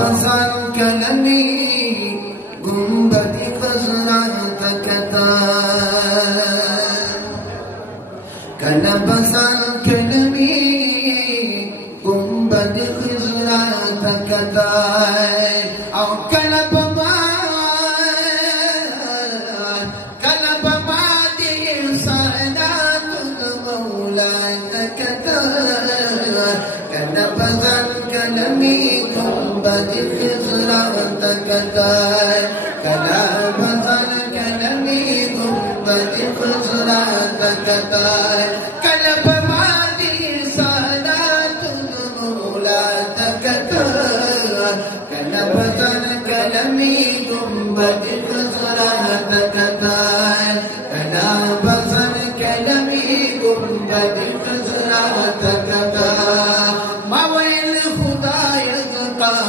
بزن كلمي گنبدی خزرات کتای کلا بزن کلمي گنبدی خزرات کتای او کلا بدي خزرات كتاي كلام بزن كلمي بدي خزرات كتاي كلام مادي صلاة المولى كتاي كلام بزن كلمي بدي